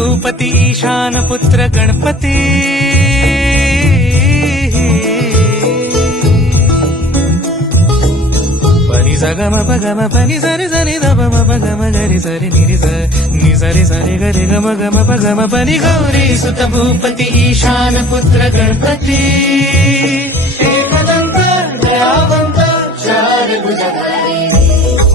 भूपती ईशान पुत्र गणपती पनी सगम पगम पनी सरि सरि दम पगम गरि सरि निरि नि सरि सरि गरि गम गम पगम पनी गौरी सुत भूपती ईशान पुत्र गणपती एकदंत दयावंत चार भुजधारी